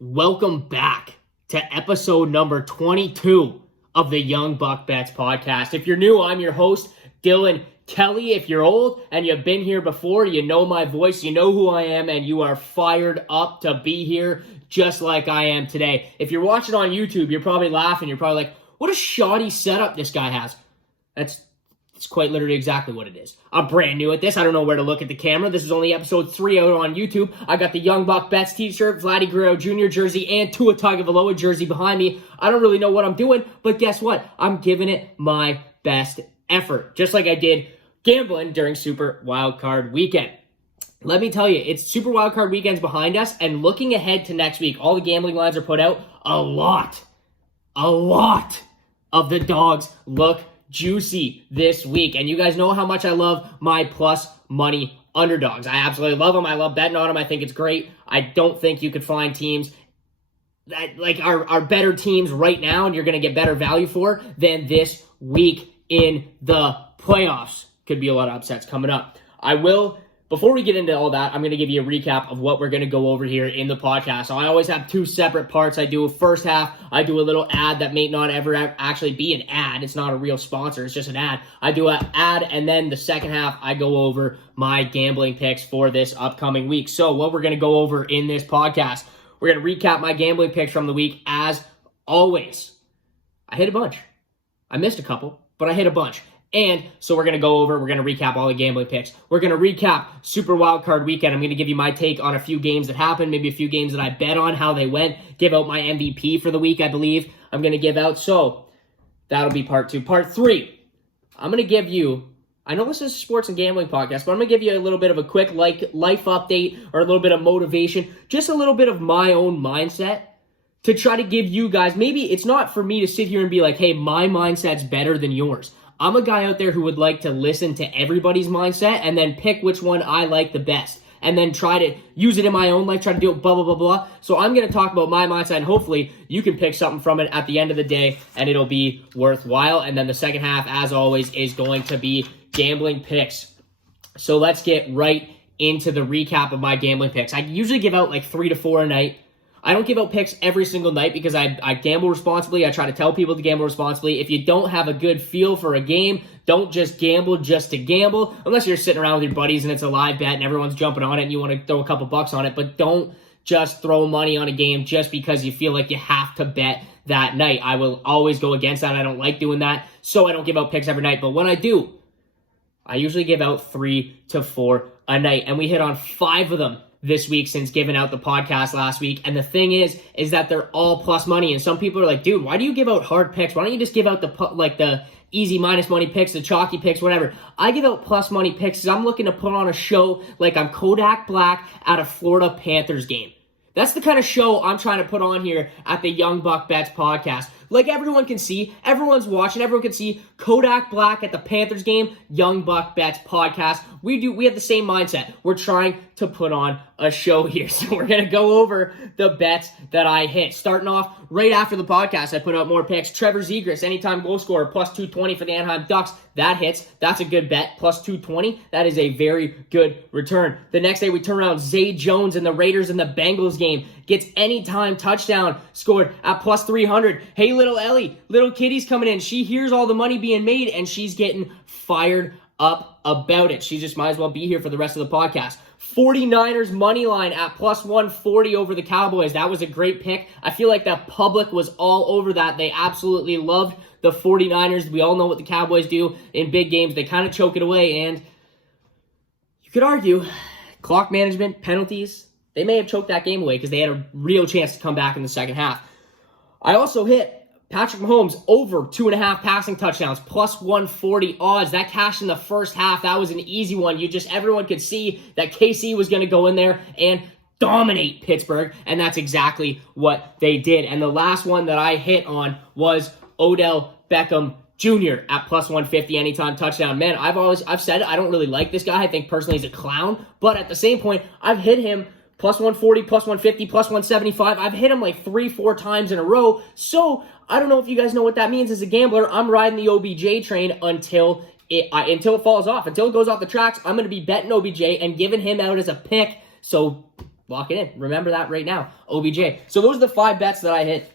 Welcome back to episode number 22 of the Young Buck Bets podcast. If you're new, I'm your host, Dylan Kelly. If you're old and you've been here before, you know my voice, you know who I am, and you are fired up to be here just like I am today. If you're watching on YouTube, you're probably laughing. You're probably like, what a shoddy setup this guy has. It's quite literally exactly what it is. I'm brand new at this. I don't know where to look at the camera. This is only episode 3 out on YouTube. I got the Young Buck Bets t-shirt, Vladdy Guerrero Jr. jersey, and Tua Tagovailoa jersey behind me. I don't really know what I'm doing, but guess what? I'm giving it my best effort, just like I did gambling during Super Wildcard Weekend. Let me tell you, it's Super Wildcard Weekend's behind us, and looking ahead to next week, all the gambling lines are put out. A lot of the dogs look juicy this week. And you guys know how much I love my plus money underdogs. I absolutely love them. I love betting on them. I think it's great. I don't think you could find teams that like are better teams right now and you're going to get better value for than this week in the playoffs. Could be a lot of upsets coming up. Before we get into all that, I'm going to give you a recap of what we're going to go over here in the podcast. So I always have 2 separate parts. I do a first half. I do a little ad that may not ever actually be an ad. It's not a real sponsor. It's just an ad. I do an ad, and then the second half, I go over my gambling picks for this upcoming week. So what we're going to go over in this podcast, we're going to recap my gambling picks from the week as always. I hit a bunch. I missed a couple, but I hit a bunch. And so we're going to recap all the gambling picks. We're going to recap Super Wildcard Weekend. I'm going to give you my take on a few games that happened, maybe a few games that I bet on, how they went, give out my MVP for the week, I believe I'm going to give out. So that'll be part 2. Part 3, I'm going to give you, I know this is a sports and gambling podcast, but I'm going to give you a little bit of a quick life update or a little bit of motivation, just a little bit of my own mindset to try to give you guys, maybe it's not for me to sit here and be like, hey, my mindset's better than yours. I'm a guy out there who would like to listen to everybody's mindset and then pick which one I like the best and then try to use it in my own life, try to do it blah, blah, blah, blah. So I'm going to talk about my mindset and hopefully you can pick something from it at the end of the day and it'll be worthwhile. And then the second half, as always, is going to be gambling picks. So let's get right into the recap of my gambling picks. I usually give out like 3 to 4 a night. I don't give out picks every single night because I gamble responsibly. I try to tell people to gamble responsibly. If you don't have a good feel for a game, don't just gamble just to gamble. Unless you're sitting around with your buddies and it's a live bet and everyone's jumping on it and you want to throw a couple bucks on it. But don't just throw money on a game just because you feel like you have to bet that night. I will always go against that. I don't like doing that. So I don't give out picks every night. But when I do, I usually give out 3 to 4 a night. And we hit on 5 of them this week since giving out the podcast last week. And the thing is that they're all plus money. And some people are like, dude, why do you give out hard picks? Why don't you just give out the easy minus money picks, the chalky picks, whatever? I give out plus money picks because I'm looking to put on a show like I'm Kodak Black at a Florida Panthers game. That's the kind of show I'm trying to put on here at the Young Buck Bets podcast. Like everyone can see, everyone's watching, everyone can see Kodak Black at the Panthers game, Young Buck Bets podcast. We have the same mindset. We're trying to put on a show here. So we're going to go over the bets that I hit. Starting off right after the podcast, I put out more picks. Trevor Zegras, anytime goal scorer, plus 220 for the Anaheim Ducks. That hits. That's a good bet. Plus 220. That is a very good return. The next day we turn around. Zay Jones and the Raiders and the Bengals game gets anytime touchdown scored at plus 300. Hey, little Ellie, little kitty's coming in. She hears all the money being made and she's getting fired up about it. She just might as well be here for the rest of the podcast. 49ers money line at plus 140 over the Cowboys. That was a great pick. I feel like the public was all over that. They absolutely loved the 49ers. We all know what the Cowboys do in big games. They kind of choke it away, and you could argue clock management, penalties, they may have choked that game away because they had a real chance to come back in the second half. I also hit Patrick Mahomes over 2.5 passing touchdowns, plus 140 odds. That cashed in the first half. That was an easy one. Everyone could see that KC was going to go in there and dominate Pittsburgh, and that's exactly what they did. And the last one that I hit on was Odell Beckham Jr. at plus 150 anytime touchdown. Man, I've said it, I don't really like this guy. I think personally he's a clown, but at the same point, I've hit him plus 140, plus 150, plus 175. I've hit him like 3-4 times in a row. So I don't know if you guys know what that means as a gambler. I'm riding the OBJ train until it falls off. Until it goes off the tracks, I'm going to be betting OBJ and giving him out as a pick. So Lock it in. Remember that right now. OBJ. So those are the 5 bets that I hit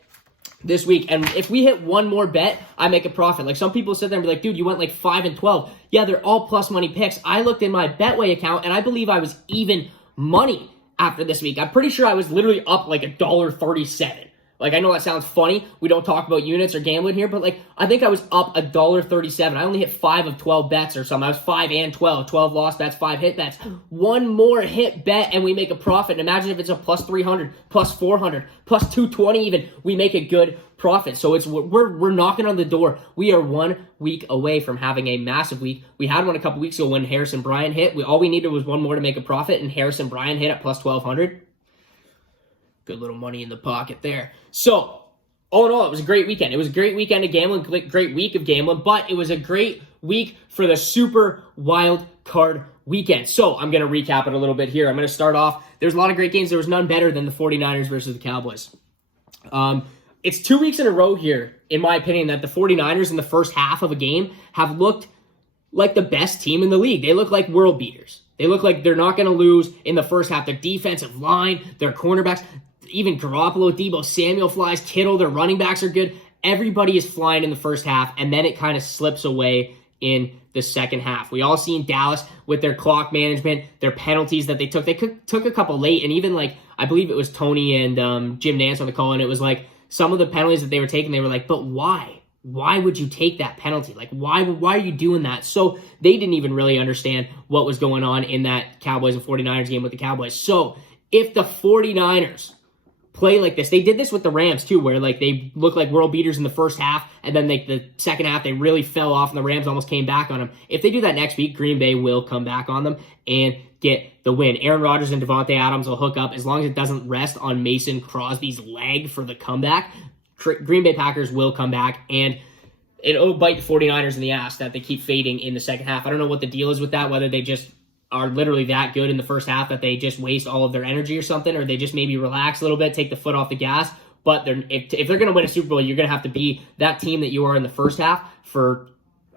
this week. And if we hit one more bet, I make a profit. Like, some people sit there and be like, dude, you went like 5 and 12. Yeah, they're all plus money picks. I looked in my Betway account, and I believe I was even money after this week. I'm pretty sure I was literally up like $1.37. Like, I know that sounds funny. We don't talk about units or gambling here, but like, I think I was up $1.37. I only hit 5 of 12 bets or something. I was 5 and 12. 12 lost bets, 5 hit bets. One more hit bet and we make a profit. And imagine if it's a plus 300, plus 400, plus 220 even. We make a good profit. So we're knocking on the door. We are 1 week away from having a massive week. We had one a couple weeks ago when Harrison Bryant hit. All we needed was one more to make a profit, and Harrison Bryant hit at plus 1,200. Good little money in the pocket there. So, all in all, it was a great weekend. It was a great weekend of gambling, great week of gambling, but it was a great week for the super wild card weekend. So, I'm going to recap it a little bit here. I'm going to start off. There's a lot of great games. There was none better than the 49ers versus the Cowboys. It's 2 weeks in a row here, in my opinion, that the 49ers in the first half of a game have looked like the best team in the league. They look like world beaters. They look like they're not going to lose in the first half. Their defensive line, their cornerbacks, even Garoppolo, Deebo Samuel flies, Kittle, their running backs are good. Everybody is flying in the first half, and then it kind of slips away in the second half. We all seen Dallas with their clock management, their penalties that they took. They took a couple late, and even like, I believe it was Tony and Jim Nance on the call, and it was like some of the penalties that they were taking, they were like, but why? Why would you take that penalty? Like, why are you doing that? So they didn't even really understand what was going on in that Cowboys and 49ers game with the Cowboys. So if the 49ers play like this, they did this with the Rams too, where like they looked like world beaters in the first half, and then the second half they really fell off and the Rams almost came back on them. If they do that next week, Green Bay will come back on them and get the win. Aaron Rodgers and Devontae Adams will hook up as long as it doesn't rest on Mason Crosby's leg for the comeback. Green Bay Packers will come back, and it'll bite the 49ers in the ass that they keep fading in the second half. I don't know what the deal is with that, whether they just are literally that good in the first half that they just waste all of their energy or something, or they just maybe relax a little bit, take the foot off the gas. But if they're going to win a Super Bowl, you're going to have to be that team that you are in the first half for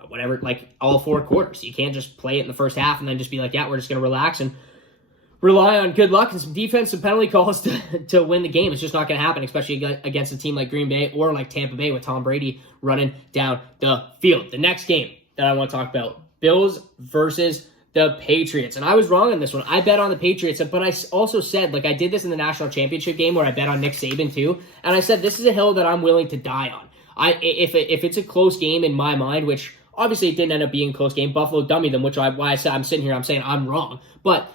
whatever, like all 4 quarters. You can't just play it in the first half and then just be like, yeah, we're just going to relax and rely on good luck and some defensive penalty calls to win the game. It's just not going to happen, especially against a team like Green Bay or like Tampa Bay with Tom Brady running down the field. The next game that I want to talk about, Bills versus the Patriots. And I was wrong on this one. I bet on the Patriots, but I also said, like I did this in the national championship game where I bet on Nick Saban too. And I said, this is a hill that I'm willing to die on. If it's a close game in my mind, which obviously it didn't end up being a close game, Buffalo dummied them, why I said I'm sitting here, I'm saying I'm wrong. But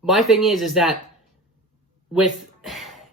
my thing is that with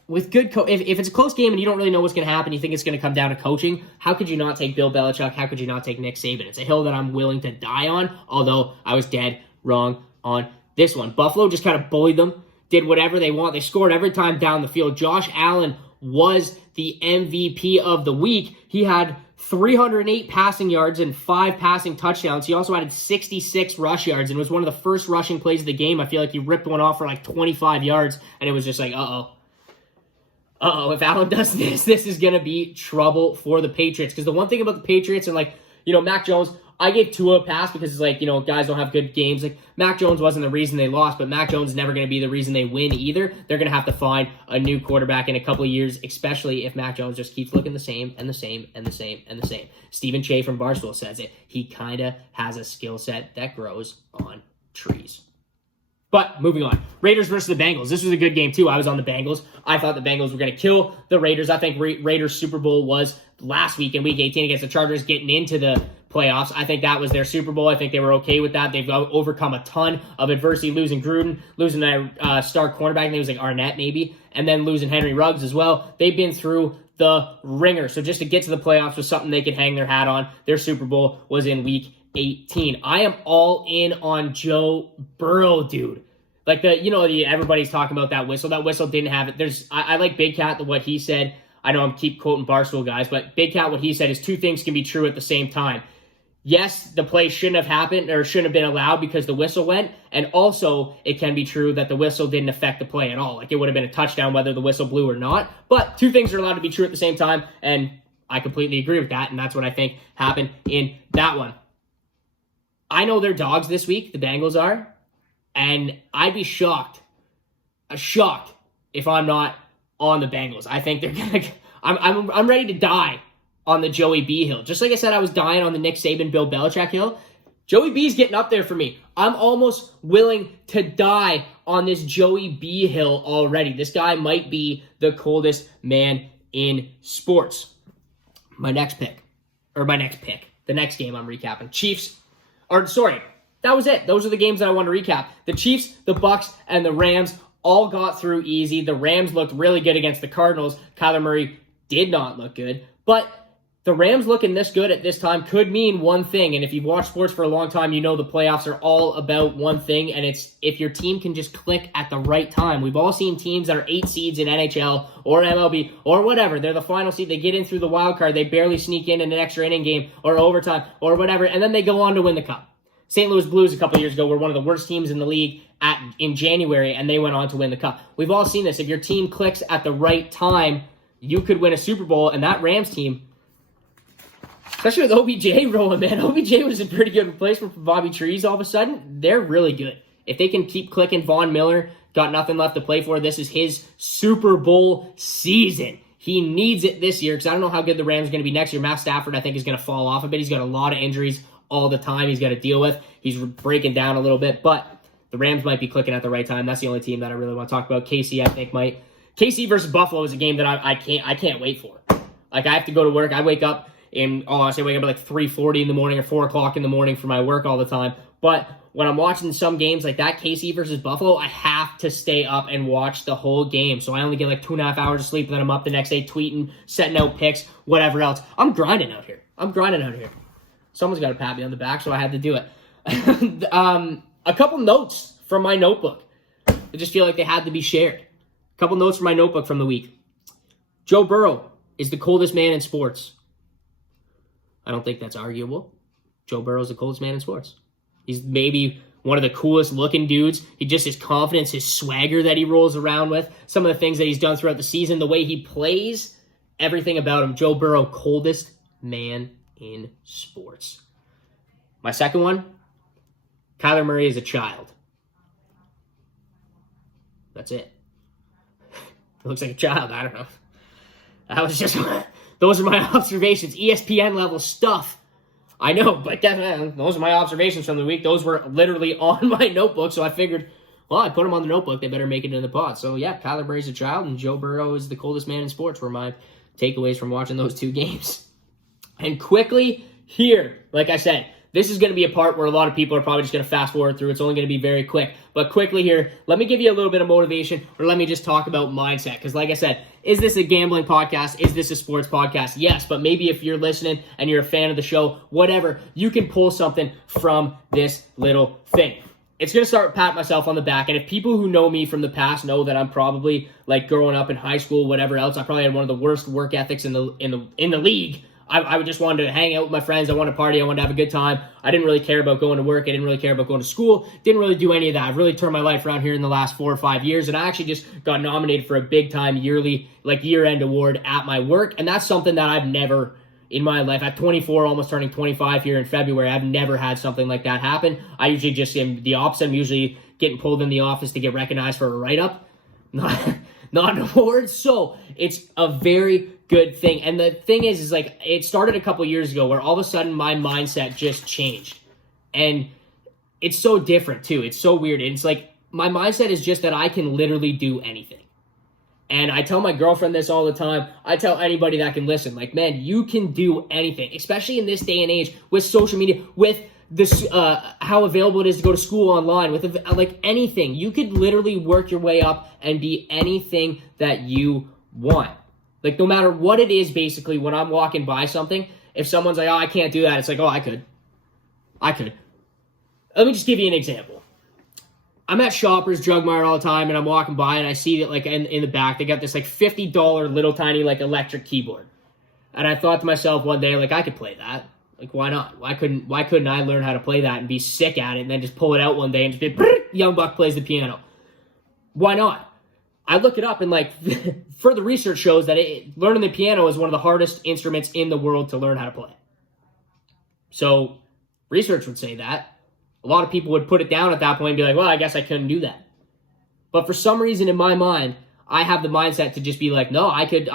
good if it's a close game and you don't really know what's going to happen, you think it's going to come down to coaching, how could you not take Bill Belichick? How could you not take Nick Saban? It's a hill that I'm willing to die on, although I was dead wrong on this one. Buffalo just kind of bullied them, did whatever they want. They scored every time down the field. Josh Allen was the MVP of the week. He had 308 passing yards and 5 passing touchdowns. He also added 66 rush yards and was one of the first rushing plays of the game. I feel like he ripped one off for like 25 yards, and it was just like, if Allen does this is going to be trouble for the Patriots. Because the one thing about the Patriots and like, Mac Jones, I gave Tua a pass because it's like, guys don't have good games. Like, Mac Jones wasn't the reason they lost, but Mac Jones is never going to be the reason they win either. They're going to have to find a new quarterback in a couple of years, especially if Mac Jones just keeps looking the same and the same and the same and the same. Stephen Che from Barstool says it. He kind of has a skill set that grows on trees. But moving on, Raiders versus the Bengals. This was a good game too. I was on the Bengals. I thought the Bengals were going to kill the Raiders. I think Raiders Super Bowl was last week in Week 18 against the Chargers, getting into the playoffs. I think that was their Super Bowl. I think they were okay with that. They've overcome a ton of adversity, losing Gruden, losing their star cornerback. I think it was like Arnett maybe, and then losing Henry Ruggs as well. They've been through the ringer. So just to get to the playoffs was something they could hang their hat on. Their Super Bowl was in Week 18. I am all in on Joe Burrow, dude. Like everybody's talking about that whistle. That whistle didn't have it. I like Big Cat, what he said. I know I'm keep quoting Barstool guys, but Big Cat, what he said is 2 things can be true at the same time. Yes, the play shouldn't have happened or shouldn't have been allowed because the whistle went. And also, it can be true that the whistle didn't affect the play at all. Like, it would have been a touchdown whether the whistle blew or not. But 2 things are allowed to be true at the same time, and I completely agree with that, and that's what I think happened in that one. I know they're dogs this week, the Bengals are, and I'd be shocked if I'm not on the Bengals. I think they're gonna. I'm ready to die on the Joey B hill. Just like I said, I was dying on the Nick Saban, Bill Belichick hill. Joey B's getting up there for me. I'm almost willing to die on this Joey B hill already. This guy might be the coldest man in sports. The next game I'm recapping. That was it. Those are the games that I want to recap. The Chiefs, the Bucks, and the Rams all got through easy. The Rams looked really good against the Cardinals. Kyler Murray did not look good. But the Rams looking this good at this time could mean one thing. And if you've watched sports for a long time, you know the playoffs are all about one thing. And it's if your team can just click at the right time. We've all seen teams that are 8 seeds in NHL or MLB or whatever. They're the final seed. They get in through the wild card. They barely sneak in an extra inning game or overtime or whatever. And then they go on to win the cup. St. Louis Blues a couple years ago were one of the worst teams in the league in January, and they went on to win the cup. We've all seen this. If your team clicks at the right time, you could win a Super Bowl, and that Rams team, especially with OBJ rolling, man. OBJ was a pretty good replacement for Bobby Trees all of a sudden. They're really good. If they can keep clicking, Von Miller got nothing left to play for. This is his Super Bowl season. He needs it this year because I don't know how good the Rams are going to be next year. Matt Stafford, I think, is going to fall off a bit. He's got a lot of injuries all the time he's got to deal with. He's breaking down a little bit, but the Rams might be clicking at the right time. That's the only team that I really want to talk about. KC, I think, might. KC versus Buffalo is a game that I can't wait for. Like, I have to go to work. I wake up at like 3:40 in the morning or 4 o'clock in the morning for my work all the time. But when I'm watching some games like that, KC versus Buffalo, I have to stay up and watch the whole game. So I only get like 2.5 hours of sleep, and then I'm up the next day tweeting, setting out picks, whatever else. I'm grinding out here. Someone's got to pat me on the back, so I had to do it. A couple notes from my notebook. I just feel like they had to be shared. A couple notes from my notebook from the week. Joe Burrow is the coldest man in sports. I don't think that's arguable. Joe Burrow is the coldest man in sports. He's maybe one of the coolest looking dudes. His confidence, his swagger that he rolls around with, some of the things that he's done throughout the season, the way he plays, everything about him. Joe Burrow, coldest man in sports. My second one, Kyler Murray is a child. That's it. He looks like a child. I don't know. Those are my observations. ESPN level stuff. I know, but those are my observations from the week. Those were literally on my notebook, so I figured, well, I put them on the notebook. They better make it in the pod. So, yeah, Kyler Murray's a child, and Joe Burrow is the coldest man in sports were my takeaways from watching those two games. And quickly here, like I said, this is going to be a part where a lot of people are probably just going to fast forward through. It's only going to be very quick. But quickly here, let me give you a little bit of motivation, or let me just talk about mindset. Because like I said, is this a gambling podcast? Is this a sports podcast? Yes, but maybe if you're listening and you're a fan of the show, whatever, you can pull something from this little thing. It's going to start with pat myself on the back. And if people who know me from the past know that I'm probably, like, growing up in high school, whatever else, I probably had one of the worst work ethics in the league. I would just wanted to hang out with my friends. I wanted to party. I wanted to have a good time. I didn't really care about going to work. I didn't really care about going to school. Didn't really do any of that. I've really turned my life around here in the last 4 or 5 years, and I actually just got nominated for a big-time year-end award at my work, and that's something that I've never, in my life, at 24, almost turning 25 here in February, I've never had something like that happen. I usually just am the opposite. I'm usually getting pulled in the office to get recognized for a write-up, not an award. So it's a very good thing. And the thing is like, it started a couple years ago where all of a sudden my mindset just changed. And it's so different too. It's so weird. And it's like, my mindset is just that I can literally do anything. And I tell my girlfriend this all the time. I tell anybody that can listen, like, man, you can do anything, especially in this day and age with social media, with this, how available it is to go to school online, with like anything. You could literally work your way up and be anything that you want. Like, no matter what it is, basically, when I'm walking by something, if someone's like, oh, I can't do that, it's like, oh, I could. Let me just give you an example. I'm at Shoppers Drug Mart all the time, and I'm walking by, and I see that, like, in the back, they got this, like, $50 little tiny, like, electric keyboard. And I thought to myself one day, like, I could play that. Like, why not? Why couldn't I learn how to play that and be sick at it and then just pull it out one day and just be, Young Buck plays the piano? Why not? I look it up, and like further research shows that learning the piano is one of the hardest instruments in the world to learn how to play. So research would say that. A lot of people would put it down at that point and be like, well, I guess I couldn't do that. But for some reason in my mind, I have the mindset to just be like, no, I could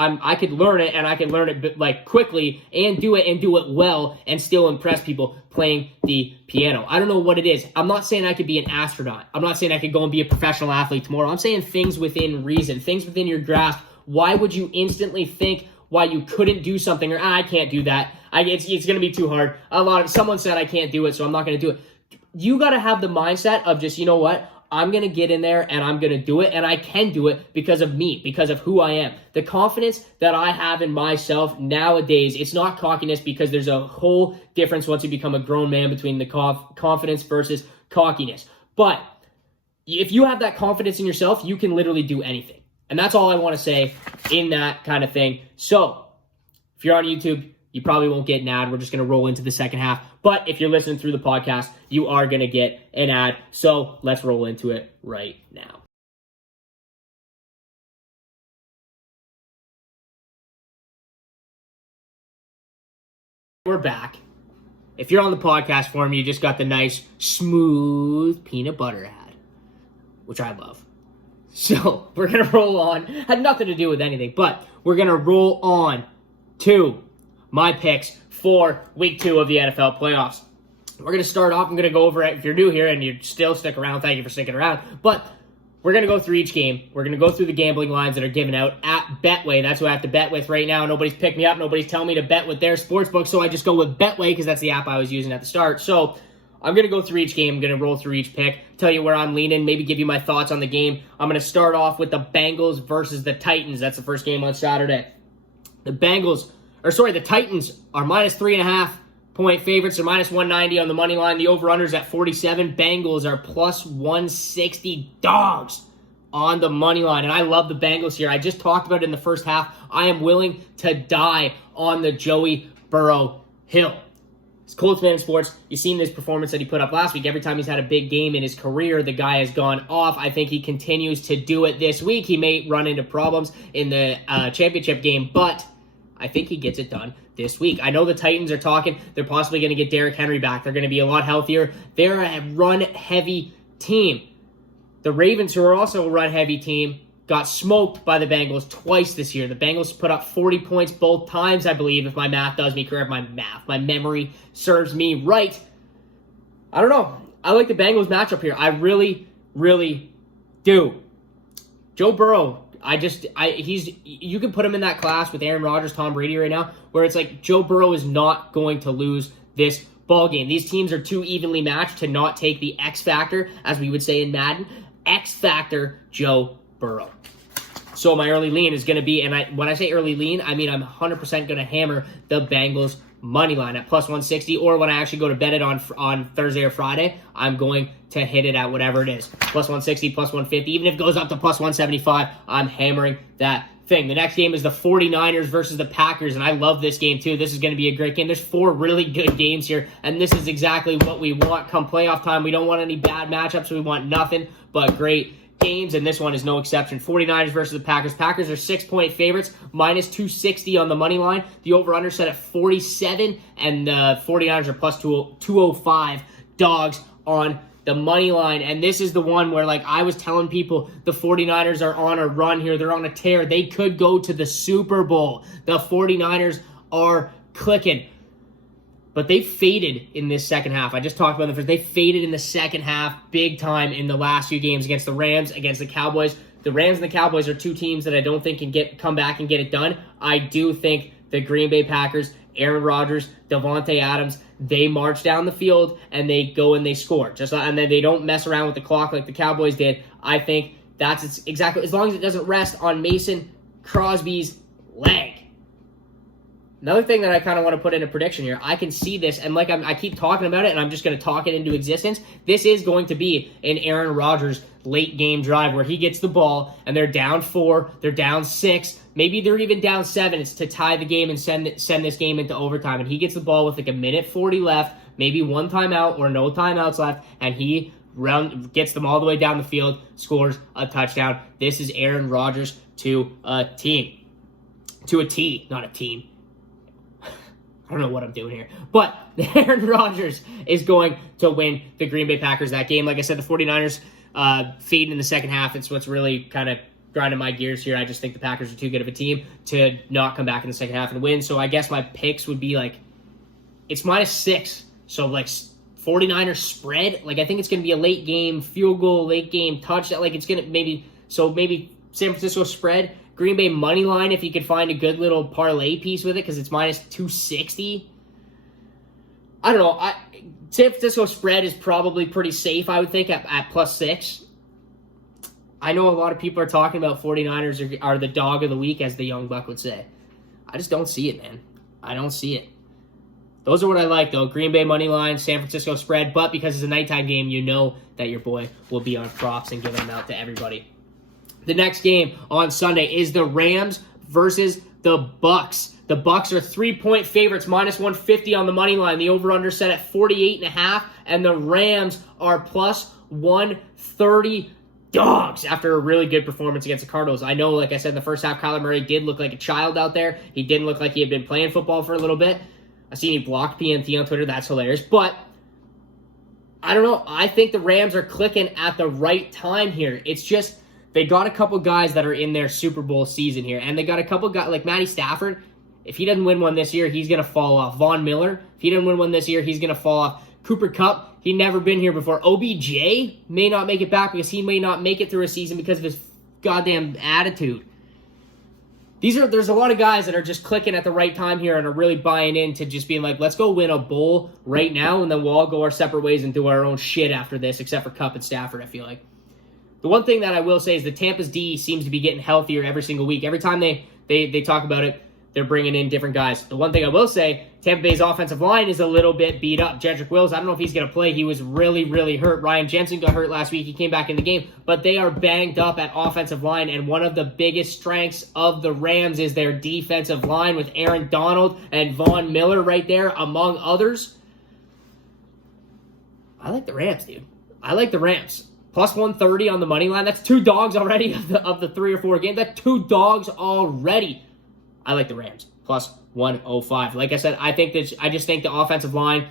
learn it, and I could learn it like quickly and do it well and still impress people playing the piano. I don't know what it is. I'm not saying I could be an astronaut. I'm not saying I could go and be a professional athlete tomorrow. I'm saying things within reason, things within your grasp. Why would you instantly think why you couldn't do something, or I can't do that? It's going to be too hard. Someone said I can't do it, so I'm not going to do it. You got to have the mindset of just, you know what? I'm going to get in there and I'm going to do it, and I can do it because of me, because of who I am. The confidence that I have in myself nowadays, it's not cockiness, because there's a whole difference once you become a grown man between the confidence versus cockiness. But if you have that confidence in yourself, you can literally do anything. And that's all I want to say in that kind of thing. So if you're on YouTube, you probably won't get an ad. We're just going to roll into the second half. But if you're listening through the podcast, you are going to get an ad. So let's roll into it right now. We're back. If you're on the podcast form, you just got the nice, smooth peanut butter ad, which I love. So we're going to roll on. Had nothing to do with anything, but we're going to roll on to my picks for week 2 of the NFL playoffs. We're going to start off. I'm going to go over it. If you're new here and you still stick around, thank you for sticking around. But we're going to go through each game. We're going to go through the gambling lines that are given out at Betway. That's who I have to bet with right now. Nobody's picked me up. Nobody's telling me to bet with their sportsbook, so I just go with Betway because that's the app I was using at the start. So I'm going to go through each game. I'm going to roll through each pick, tell you where I'm leaning, maybe give you my thoughts on the game. I'm going to start off with the Bengals versus the Titans. That's the first game on Saturday. The Titans are minus 3.5 point favorites. They're minus 190 on the money line. The over-under's at 47. Bengals are plus 160 dogs on the money line. And I love the Bengals here. I just talked about it in the first half. I am willing to die on the Joey Burrow hill. It's Colts fan in sports. You've seen this performance that he put up last week. Every time he's had a big game in his career, the guy has gone off. I think he continues to do it this week. He may run into problems in the championship game, but I think he gets it done this week. I know the Titans are talking. They're possibly going to get Derrick Henry back. They're going to be a lot healthier. They're a run-heavy team. The Ravens, who are also a run-heavy team, got smoked by the Bengals twice this year. The Bengals put up 40 points both times, I believe, if my math does me correct. My memory serves me right. I don't know. I like the Bengals matchup here. I really, really do. Joe Burrow, you can put him in that class with Aaron Rodgers, Tom Brady right now, where it's like Joe Burrow is not going to lose this ball game. These teams are too evenly matched to not take the X factor, as we would say in Madden. X factor, Joe Burrow. So my early lean is going to be, and when I say early lean, I mean I'm 100% going to hammer the Bengals money line at plus 160, or when I actually go to bet it on Thursday or Friday, I'm going to hit it at whatever it is. Plus 160, plus 150, even if it goes up to plus 175, I'm hammering that thing. The next game is the 49ers versus the Packers, and I love this game too. This is going to be a great game. There's 4 really good games here, and this is exactly what we want come playoff time. We don't want any bad matchups. We want nothing but great games, and this one is no exception. 49ers versus the Packers. Packers are 6-point favorites, minus 260 on the money line. The over-under set at 47, and the 49ers are plus 205 dogs on the money line. And this is the one where, like I was telling people, the 49ers are on a run here. They're on a tear. They could go to the Super Bowl. The 49ers are clicking. But they faded in this second half. I just talked about them first. They faded in the second half big time in the last few games against the Rams, against the Cowboys. The Rams and the Cowboys are 2 teams that I don't think can come back and get it done. I do think the Green Bay Packers, Aaron Rodgers, Devontae Adams, they march down the field and they go and they score. And then they don't mess around with the clock like the Cowboys did. I think that's exactly, as long as it doesn't rest on Mason Crosby's leg. Another thing that I kind of want to put in a prediction here, I can see this, and like I keep talking about it, and I'm just going to talk it into existence. This is going to be an Aaron Rodgers late game drive where he gets the ball, and they're down 4, they're down 6, maybe they're even down 7. It's to tie the game and send this game into overtime, and he gets the ball with like a minute 40 left, maybe 1 timeout or no timeouts left, and he gets them all the way down the field, scores a touchdown. This is Aaron Rodgers to a team. To a T, not a team. I don't know what I'm doing here. But Aaron Rodgers is going to win the Green Bay Packers that game. Like I said, the 49ers fading in the second half. It's what's really kind of grinding my gears here. I just think the Packers are too good of a team to not come back in the second half and win. So I guess my picks would be like, it's -6. So like 49ers spread. Like I think it's going to be a late game field goal, late game touchdown. Like it's going to maybe San Francisco spread. Green Bay money line if you could find a good little parlay piece with it because it's -260. I don't know. San Francisco spread is probably pretty safe, I would think, at +6. I know a lot of people are talking about 49ers are the dog of the week, as the young buck would say. I just don't see it, man. I don't see it. Those are what I like, though. Green Bay money line, San Francisco spread. But because it's a nighttime game, you know that your boy will be on props and giving them out to everybody. The next game on Sunday is the Rams versus the Bucks. The Bucks are 3-point favorites, -150 on the money line. The over-under set at 48.5, and the Rams are +130 dogs after a really good performance against the Cardinals. I know, like I said, in the first half, Kyler Murray did look like a child out there. He didn't look like he had been playing football for a little bit. I seen he blocked PNT on Twitter. That's hilarious. But I don't know. I think the Rams are clicking at the right time here. It's just they got a couple guys that are in their Super Bowl season here, and they got a couple guys like Matty Stafford. If he doesn't win one this year, he's going to fall off. Von Miller, if he didn't win one this year, he's going to fall off. Cooper Kupp, he never been here before. OBJ may not make it back because he may not make it through a season because of his goddamn attitude. There's a lot of guys that are just clicking at the right time here and are really buying into just being like, let's go win a bowl right now, and then we'll all go our separate ways and do our own shit after this, except for Kupp and Stafford, I feel like. The one thing that I will say is the Tampa's D seems to be getting healthier every single week. Every time they talk about it, they're bringing in different guys. The one thing I will say, Tampa Bay's offensive line is a little bit beat up. Jedrick Wills, I don't know if he's going to play. He was really, really hurt. Ryan Jensen got hurt last week. He came back in the game. But they are banged up at offensive line, and one of the biggest strengths of the Rams is their defensive line with Aaron Donald and Von Miller right there, among others. I like the Rams, dude. I like the Rams. +130 on the money line. That's 2 dogs already of the 3 or 4 games. That's 2 dogs already. I like the Rams, +105. Like I said, I just think the offensive line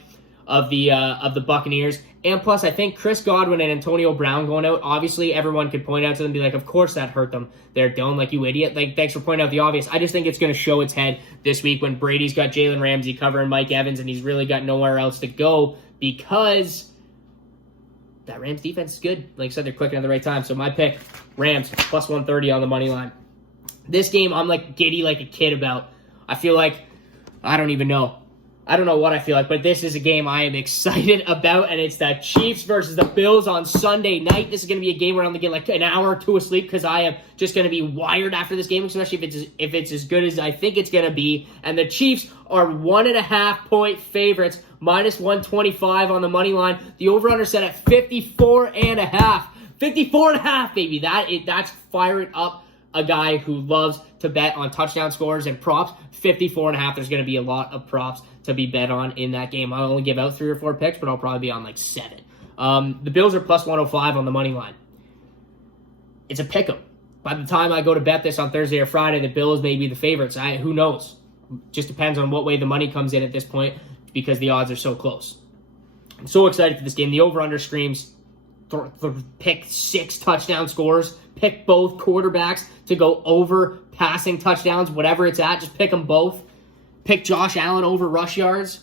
of the Buccaneers, and plus I think Chris Godwin and Antonio Brown going out, obviously everyone could point out to them and be like, of course that hurt them. They're done, like, you idiot. Like, thanks for pointing out the obvious. I just think it's going to show its head this week when Brady's got Jalen Ramsey covering Mike Evans and he's really got nowhere else to go because that Rams defense is good. Like I said, they're clicking at the right time. So my pick, Rams, +130 on the money line. This game, I'm like giddy like a kid about. I feel like, I don't even know. I don't know what I feel like, but this is a game I am excited about, and it's the Chiefs versus the Bills on Sunday night. This is going to be a game where I'm going to get like an hour or 2 of sleep because I am just going to be wired after this game, especially if it's as good as I think it's going to be. And the Chiefs are 1.5-point favorites, -125 on the money line. The over-under set at 54.5. 54.5, baby. That's firing up a guy who loves to bet on touchdown scores and props. 54.5, there's going to be a lot of props to be bet on in that game. I'll only give out 3 or 4 picks, but I'll probably be on like 7. The Bills are +105 on the money line. It's a pick 'em. By the time I go to bet this on Thursday or Friday, the Bills may be the favorites. Who knows? Just depends on what way the money comes in at this point because the odds are so close. I'm so excited for this game. The over-under screams pick 6 touchdown scores. Pick both quarterbacks to go over passing touchdowns, whatever it's at. Just pick them both. Pick Josh Allen over rush yards.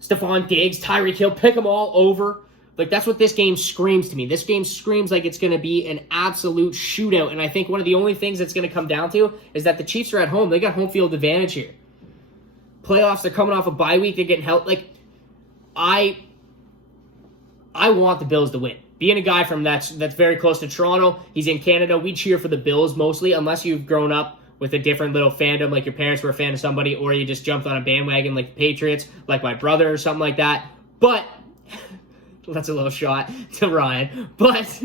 Stephon Diggs, Tyreek Hill, pick them all over. Like, that's what this game screams to me. This game screams like it's going to be an absolute shootout. And I think one of the only things that's going to come down to is that the Chiefs are at home. They got home field advantage here. Playoffs, they're coming off a bye week. They're getting help. Like, I want the Bills to win. Being a guy from that's very close to Toronto, he's in Canada. We cheer for the Bills mostly, unless you've grown up with a different little fandom, like your parents were a fan of somebody, or you just jumped on a bandwagon like the Patriots, like my brother or something like that. But that's a little shot to Ryan. But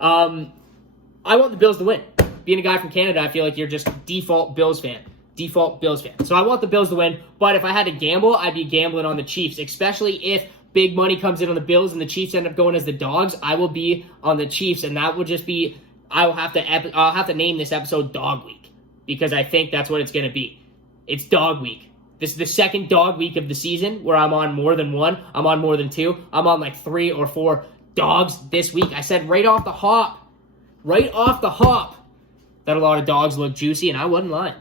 I want the Bills to win. Being a guy from Canada, I feel like you're just default Bills fan. So I want the Bills to win. But if I had to gamble, I'd be gambling on the Chiefs, especially if big money comes in on the Bills and the Chiefs end up going as the dogs. I will be on the Chiefs, and that would just be, I'll have to name this episode Dog Week because I think that's what it's going to be. It's Dog Week. This is the second dog week of the season where I'm on more than 1. I'm on more than 2. I'm on like 3 or 4 dogs this week. I said right off the hop, right off the hop that a lot of dogs look juicy, and I wasn't lying.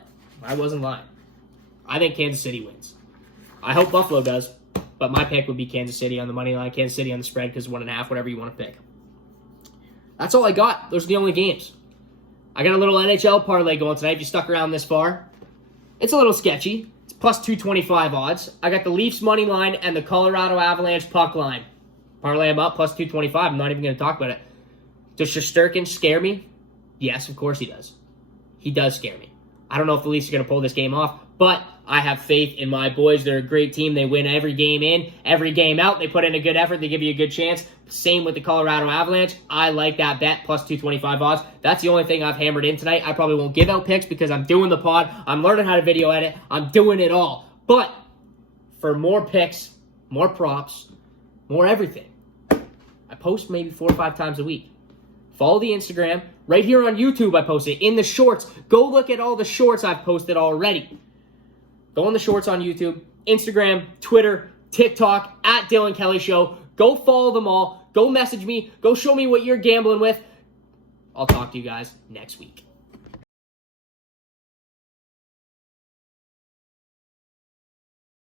I think Kansas City wins. I hope Buffalo does, but my pick would be Kansas City on the money line, Kansas City on the spread because 1.5, whatever you want to pick. That's all I got. Those are the only games. I got a little NHL parlay going tonight. If you stuck around this far, it's a little sketchy. It's plus 225 odds. I got the Leafs money line and the Colorado Avalanche puck line. Parlay them up, plus 225. I'm not even going to talk about it. Does Shesterkin scare me? Yes, of course he does. He does scare me. I don't know if the Leafs are going to pull this game off, but I have faith in my boys. They're a great team. They win every game in, every game out. They put in a good effort. They give you a good chance. Same with the Colorado Avalanche. I like that bet, plus 225 odds. That's the only thing I've hammered in tonight. I probably won't give out picks because I'm doing the pod. I'm learning how to video edit. I'm doing it all. But for more picks, more props, more everything, I post maybe 4 or 5 times a week. Follow the Instagram. Right here on YouTube, I post it. In the shorts, go look at all the shorts I've posted already. Go on the shorts on YouTube, Instagram, Twitter, TikTok, at Dylan Kelly Show. Go follow them all. Go message me. Go show me what you're gambling with. I'll talk to you guys next week.